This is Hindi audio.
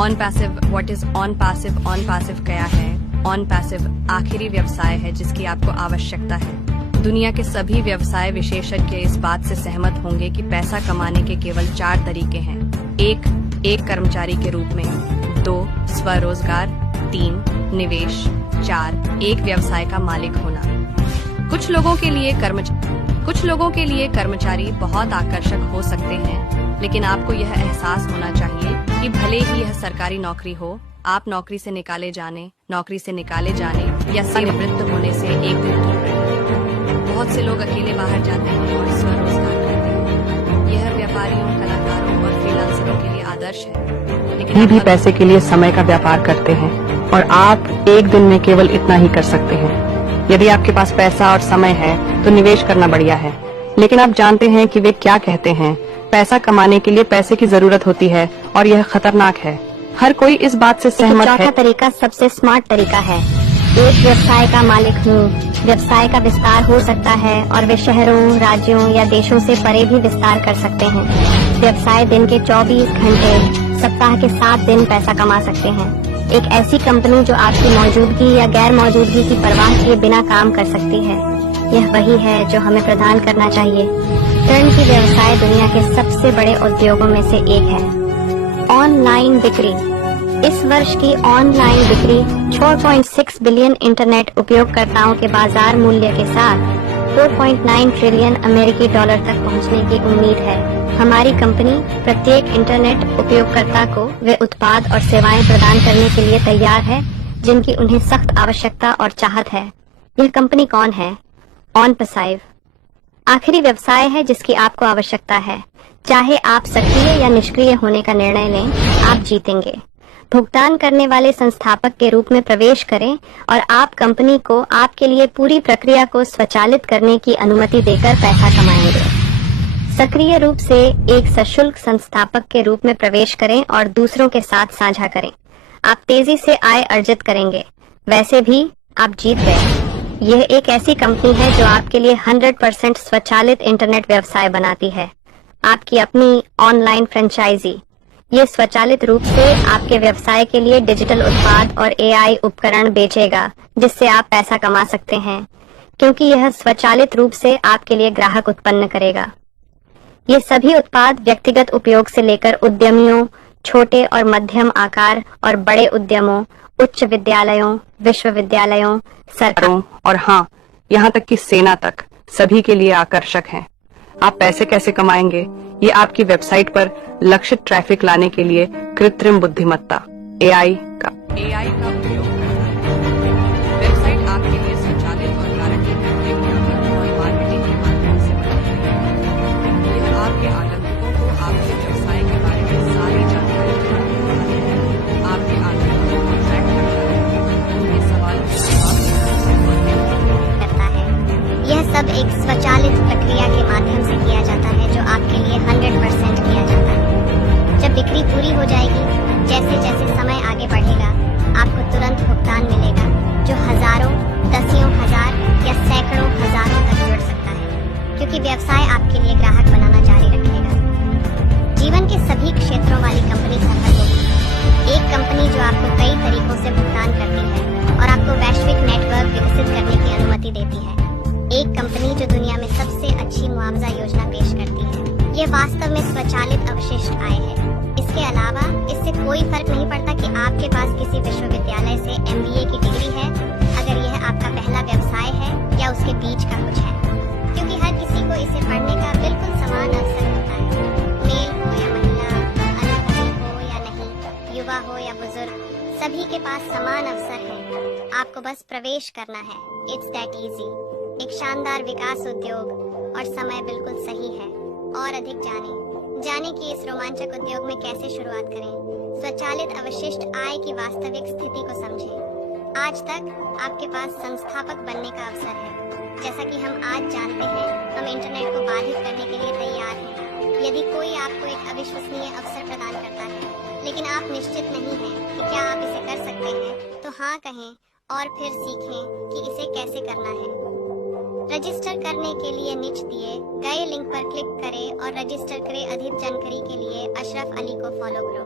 On passive, what is on passive? On passive क्या है? ऑन पैसिव आखिरी व्यवसाय है जिसकी आपको आवश्यकता है। दुनिया के सभी व्यवसाय विशेषज्ञ इस बात से सहमत होंगे कि पैसा कमाने के केवल 4 तरीके हैं। एक कर्मचारी के रूप में, 2 स्वरोजगार, 3 निवेश, 4 एक व्यवसाय का मालिक होना। कुछ लोगों के लिए कर्मचारी बहुत आकर्षक हो सकते हैं, लेकिन आपको यह एहसास होना चाहिए कि भले ही यह सरकारी नौकरी हो, आप नौकरी से निकाले जाने या निवृत्त होने से एक दिन दूर रहेंगे। बहुत से लोग अकेले बाहर जाते हैं और स्वरोजगार करते हैं। यह व्यापारियों, कलाकारों और फ्रीलांसरों के लिए आदर्श है। लेकिन भी पैसे के लिए समय का व्यापार करते हैं और आप एक दिन में केवल इतना ही कर सकते हैं। यदि आपके पास पैसा और समय है तो निवेश करना बढ़िया है, लेकिन आप जानते हैं कि वे क्या कहते हैं। पैसा कमाने के लिए पैसे की जरूरत होती है और यह खतरनाक है। हर कोई इस बात से सहमत है। चौथा तरीका सबसे स्मार्ट तरीका है। एक व्यवसाय का मालिक हूँ। व्यवसाय का विस्तार हो सकता है और वे शहरों, राज्यों या देशों से परे भी विस्तार कर सकते हैं। व्यवसाय दिन के 24 घंटे, सप्ताह के 7 दिन पैसा कमा सकते हैं। एक ऐसी कंपनी जो आपकी मौजूदगी या गैर मौजूदगी की परवाह किए बिना काम कर सकती है। यह वही है जो हमें प्रदान करना चाहिए। टर्नकी व्यवसाय दुनिया के सबसे बड़े उद्योगों में से एक है। ऑनलाइन बिक्री। इस वर्ष की ऑनलाइन बिक्री 4.6 बिलियन इंटरनेट उपयोगकर्ताओं के बाजार मूल्य के साथ 4.9 ट्रिलियन अमेरिकी डॉलर तक पहुंचने की उम्मीद है। हमारी कंपनी प्रत्येक इंटरनेट उपयोगकर्ता को वे उत्पाद और सेवाएं प्रदान करने के लिए तैयार है जिनकी उन्हें सख्त आवश्यकता और चाहत है। यह कंपनी कौन है? ऑन पैसिव आखिरी व्यवसाय है जिसकी आपको आवश्यकता है। चाहे आप सक्रिय या निष्क्रिय होने का निर्णय लें, आप जीतेंगे। भुगतान करने वाले संस्थापक के रूप में प्रवेश करें और आप कंपनी को आपके लिए पूरी प्रक्रिया को स्वचालित करने की अनुमति देकर पैसा कमाएंगे। सक्रिय रूप से एक सशुल्क संस्थापक के रूप में प्रवेश करें और दूसरों के साथ साझा करें। आप तेजी से आय अर्जित करेंगे। वैसे भी आप जीत गए। यह एक ऐसी कंपनी है जो आपके लिए 100% स्वचालित इंटरनेट व्यवसाय बनाती है। आपकी अपनी ऑनलाइन फ्रेंचाइजी। ये स्वचालित रूप से आपके व्यवसाय के लिए डिजिटल उत्पाद और AI उपकरण बेचेगा जिससे आप पैसा कमा सकते हैं, क्योंकि यह स्वचालित रूप से आपके लिए ग्राहक उत्पन्न करेगा। ये सभी उत्पाद व्यक्तिगत उपयोग से लेकर उद्यमियों, छोटे और मध्यम आकार और बड़े उद्यमों, उच्च विद्यालयों, विश्वविद्यालयों, सरकारों और हाँ, यहाँ तक कि सेना तक सभी के लिए आकर्षक हैं। आप पैसे कैसे कमाएंगे? ये आपकी वेबसाइट पर लक्षित ट्रैफिक लाने के लिए कृत्रिम बुद्धिमत्ता AI का उपयोग करता है। वेबसाइट आपके लिए स्वचालित और तार्किक विज्ञापन और मार्केटिंग के माध्यम से बनती है। यह आपके आगंतुकों को आपके व्यवसाय के बारे में सारी जानकारी देता है। आपके आगंतुकों को ट्रैक करता है, उनके सवालों के जवाब करता है। यह सब एक स्वचालित प्रक्रिया के माध्यम से किया जाता है जो आपके लिए 100% किया जाता है। जब बिक्री पूरी हो जाएगी, जैसे जैसे समय आगे बढ़ेगा, आपको तुरंत भुगतान मिलेगा जो हजारों, दसियों हजार या सैकड़ों हजारों तक जुड़ सकता है, क्योंकि व्यवसाय आपके लिए ग्राहक बनाना जारी रखेगा। जीवन के सभी क्षेत्रों वाली कंपनी सफल होगी। एक कंपनी जो आपको कई तरीकों से भुगतान करती है और आपको वैश्विक नेटवर्क विकसित करने की अनुमति देती है। एक कंपनी जो दुनिया में सबसे अच्छी मुआवजा योजना पेश करती है। यह वास्तव में स्वचालित अवशिष्ट आय है। इसके अलावा इससे कोई फर्क नहीं पड़ता कि आपके पास किसी विश्वविद्यालय से MBA की डिग्री है, अगर यह आपका पहला व्यवसाय है या उसके बीच का कुछ है, क्योंकि हर किसी को इसे पढ़ने का बिल्कुल समान अवसर होता है। मेल हो या महिला, अनुभवी हो या नहीं, युवा हो या बुजुर्ग, सभी के पास समान अवसर है। आपको बस प्रवेश करना है। It's that easy. एक शानदार विकास उद्योग और समय बिल्कुल सही है। और अधिक जाने कि इस रोमांचक उद्योग में कैसे शुरुआत करें। स्वचालित अवशिष्ट आय की वास्तविक स्थिति को समझें। आज तक आपके पास संस्थापक बनने का अवसर है। जैसा कि हम आज जानते हैं, हम इंटरनेट को बाधित करने के लिए तैयार हैं। यदि कोई आपको एक अविश्वसनीय अवसर प्रदान करता है, लेकिन आप निश्चित नहीं हैं कि क्या आप इसे कर सकते हैं, तो हाँ कहें और फिर सीखें कि इसे कैसे करना है। रजिस्टर करने के लिए नीचे दिए गए लिंक पर क्लिक करें और रजिस्टर करें। अधिक जानकारी के लिए अशरफ अली को फॉलो करो।